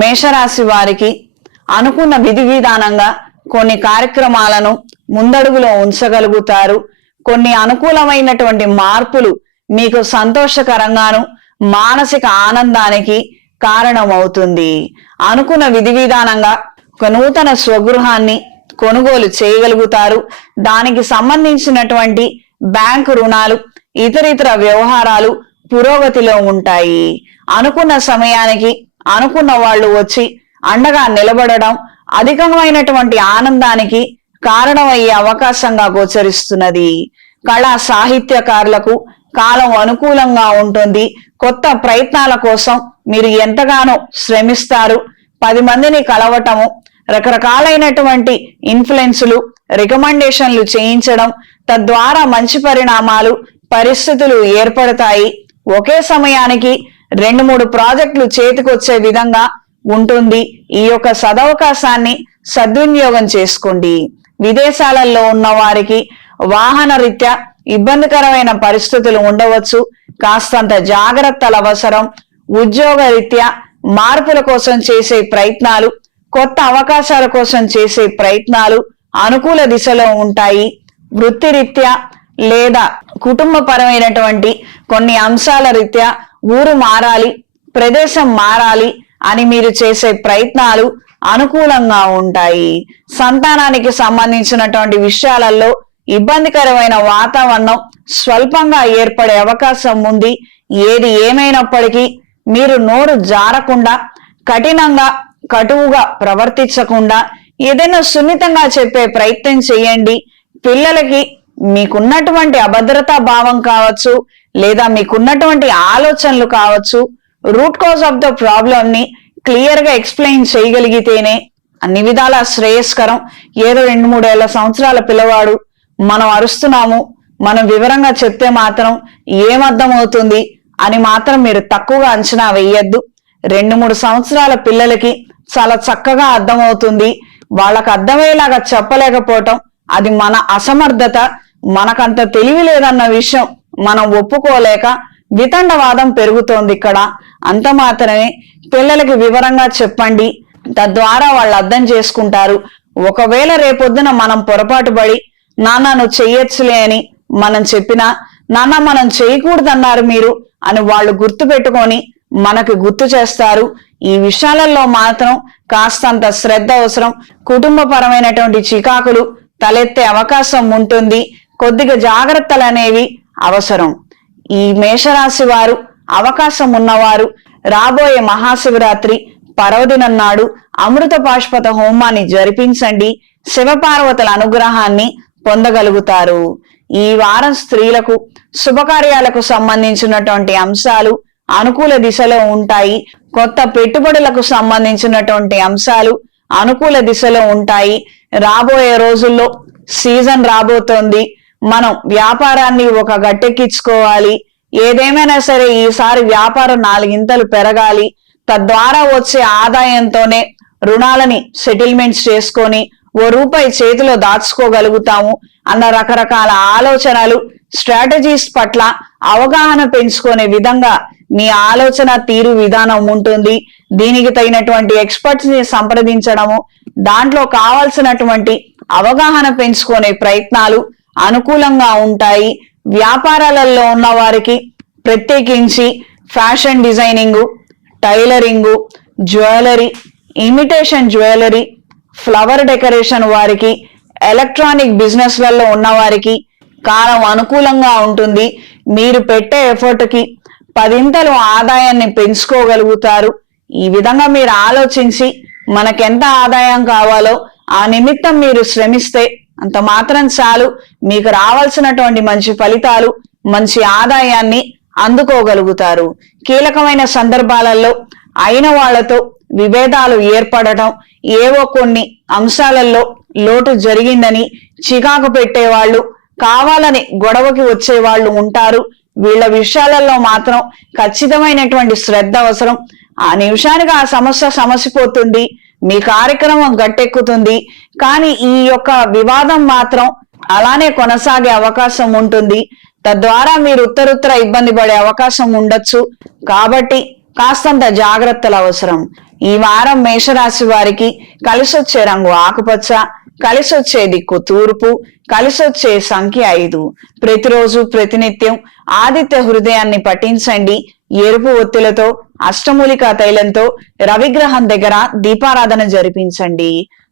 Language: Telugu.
మేషరాశి వారికి అనుకున్న విధి విధానంగా కొన్ని కార్యక్రమాలను ముందడుగులో ఉంచగలుగుతారు. కొన్ని అనుకూలమైనటువంటి మార్పులు మీకు సంతోషకరంగాను మానసిక ఆనందానికి కారణమవుతుంది. అనుకున్న విధి విధానంగా ఒక నూతన స్వగృహాన్ని కొనుగోలు చేయగలుగుతారు. దానికి సంబంధించినటువంటి బ్యాంకు రుణాలు, ఇతరితర వ్యవహారాలు పురోగతిలో ఉంటాయి. అనుకున్న సమయానికి అనుకున్న వాళ్ళు వచ్చి అండగా నిలబడడం అధికమైనటువంటి ఆనందానికి కారణమయ్యే అవకాశంగా గోచరిస్తున్నది. కళా సాహిత్యకారులకు కాలం అనుకూలంగా ఉంటుంది. కొత్త ప్రయత్నాల కోసం మీరు ఎంతగానో శ్రమిస్తారు. 10 మందిని కలవటము, రకరకాలైనటువంటి ఇన్ఫ్లుయెన్సులు, రికమెండేషన్లు చేయించడం, తద్వారా మంచి పరిణామాలు, పరిస్థితులు ఏర్పడతాయి. ఒకే సమయానికి 2-3 ప్రాజెక్టులు చేతికొచ్చే విధంగా ఉంటుంది. ఈ యొక్క సదవకాశాన్ని సద్వినియోగం చేసుకోండి. విదేశాలలో ఉన్న వారికి వాహన రీత్యా ఇబ్బందికరమైన పరిస్థితులు ఉండవచ్చు. కాస్తంత జాగ్రత్తలు అవసరం. ఉద్యోగ రీత్యా మార్పుల కోసం చేసే ప్రయత్నాలు, కొత్త అవకాశాల కోసం చేసే ప్రయత్నాలు అనుకూల దిశలో ఉంటాయి. వృత్తిరీత్యా లేదా కుటుంబపరమైనటువంటి కొన్ని అంశాల రీత్యా ఊరు మారాలి, ప్రదేశం మారాలి అని మీరు చేసే ప్రయత్నాలు అనుకూలంగా ఉంటాయి. సంతానానికి సంబంధించినటువంటి విషయాలలో ఇబ్బందికరమైన వాతావరణం స్వల్పంగా ఏర్పడే అవకాశం ఉంది. ఏది ఏమైనప్పటికీ మీరు నోరు జారకుండా, కఠినంగా కటువుగా ప్రవర్తించకుండా ఏదైనా సున్నితంగా చెప్పే ప్రయత్నం చేయండి. పిల్లలకి మీకున్నటువంటి అభద్రతా భావం కావచ్చు, లేదా మీకున్నటువంటి ఆలోచనలు కావచ్చు, root cause of the problem ని క్లియర్ గా ఎక్స్ప్లెయిన్ చేయగలిగితేనే అన్ని విధాల శ్రేయస్కరం. ఏదో 2-3 సంవత్సరాల పిల్లవాడు, మనం అరుస్తున్నాము, మనం వివరంగా చెప్తే మాత్రం ఏమర్థమవుతుంది అని మాత్రం మీరు తక్కువగా అంచనా వేయద్దు. 2-3 సంవత్సరాల పిల్లలకి చాలా చక్కగా అర్థమవుతుంది. వాళ్ళకు అర్థమయ్యేలాగా చెప్పలేకపోవటం అది మన అసమర్థత. మనకంత తెలివి లేదన్న విషయం మనం ఒప్పుకోలేక వితండవాదం పెరుగుతోంది ఇక్కడ. అంత మాత్రమే పిల్లలకి వివరంగా చెప్పండి. తద్వారా వాళ్ళు అర్థం చేసుకుంటారు. ఒకవేళ రేపొద్దున మనం పొరపాటు పడి నాన్న నువ్వు చెయ్యొచ్చులే అని మనం చెప్పినా, నాన్న మనం చేయకూడదన్నారు మీరు అని వాళ్ళు గుర్తు పెట్టుకొని మనకు గుర్తు చేస్తారు. ఈ విషయాలలో మాత్రం కాస్తంత శ్రద్ధ అవసరం. కుటుంబపరమైనటువంటి చికాకులు తలెత్తే అవకాశం ఉంటుంది. కొద్దిగా జాగ్రత్తలు అనేవి అవసరం. ఈ మేషరాశి వారు, అవకాశం ఉన్నవారు రాబోయే మహాశివరాత్రి పర్వదినం నాడు అమృత పాశుపత హోమాన్ని జరిపించండి. శివపార్వతుల అనుగ్రహాన్ని పొందగలుగుతారు. ఈ వారం స్త్రీలకు శుభకార్యాలకు సంబంధించినటువంటి అంశాలు అనుకూల దిశలో ఉంటాయి. కొత్త పెట్టుబడులకు సంబంధించినటువంటి అంశాలు అనుకూల దిశలో ఉంటాయి. రాబోయే రోజుల్లో సీజన్ రాబోతోంది. మనం వ్యాపారాన్ని ఒక గట్టెక్కించుకోవాలి. ఏదేమైనా సరే ఈసారి వ్యాపారం 4 ఇంతలు పెరగాలి. తద్వారా వచ్చే ఆదాయంతోనే రుణాలని సెటిల్మెంట్స్ చేసుకొని ₹1 చేతిలో దాచుకోగలుగుతాము అన్న రకరకాల ఆలోచనలు, స్ట్రాటజీస్ పట్ల అవగాహన పెంచుకునే విధంగా మీ ఆలోచన తీరు విధానం ఉంటుంది. దీనికి తగినటువంటి ఎక్స్పర్ట్స్ ని సంప్రదించడము, దాంట్లో కావాల్సినటువంటి అవగాహన పెంచుకునే ప్రయత్నాలు అనుకూలంగా ఉంటాయి. వ్యాపారాలలో ఉన్న వారికి ప్రత్యేకించి fashion designing, tailoring, jewellery, imitation jewellery, flower decoration వారికి, ఎలక్ట్రానిక్ బిజినెస్లలో ఉన్న వారికి కాలం అనుకూలంగా ఉంటుంది. మీరు పెట్టే ఎఫర్ట్కి 10 ఆదాయాన్ని పెంచుకోగలుగుతారు. ఈ విధంగా మీరు ఆలోచించి మనకెంత ఆదాయం కావాలో ఆ నిమిత్తం మీరు శ్రమిస్తే అంత మాత్రం చాలు. మీకు రావాల్సినటువంటి మంచి ఫలితాలు, మంచి ఆదాయాన్ని అందుకోగలుగుతారు. కీలకమైన సందర్భాలలో అయిన వాళ్లతో విభేదాలు ఏర్పడటం, ఏవో కొన్ని అంశాలలో లోటు జరిగిందని చికాకు పెట్టేవాళ్ళు, కావాలని గొడవకి వచ్చే వాళ్ళు ఉంటారు. వీళ్ళ విషయాలలో మాత్రం ఖచ్చితమైనటువంటి శ్రద్ధ అవసరం. ఆ నిమిషానికి ఆ సమసిపోతుంది, మీ కార్యక్రమం గట్టెక్కుతుంది. కానీ ఈ యొక్క వివాదం మాత్రం అలానే కొనసాగే అవకాశం ఉంటుంది. తద్వారా మీరు ఉత్తరుత్తర ఇబ్బంది పడే అవకాశం ఉండొచ్చు. కాబట్టి కాస్తంత జాగ్రత్తలు అవసరం. ఈ వారం మేషరాశి వారికి కలిసొచ్చే రంగు ఆకుపచ్చ, కలిసొచ్చే దిక్కు తూర్పు, కలిసొచ్చే సంఖ్య 5. ప్రతిరోజు ప్రతినిత్యం ఆదిత్య హృదయాన్ని పఠించండి. ఎరుపు ఒత్తులతో అష్టమూలికా తైలంతో రవిగ్రహం దగ్గర దీపారాధన జరిపించండి.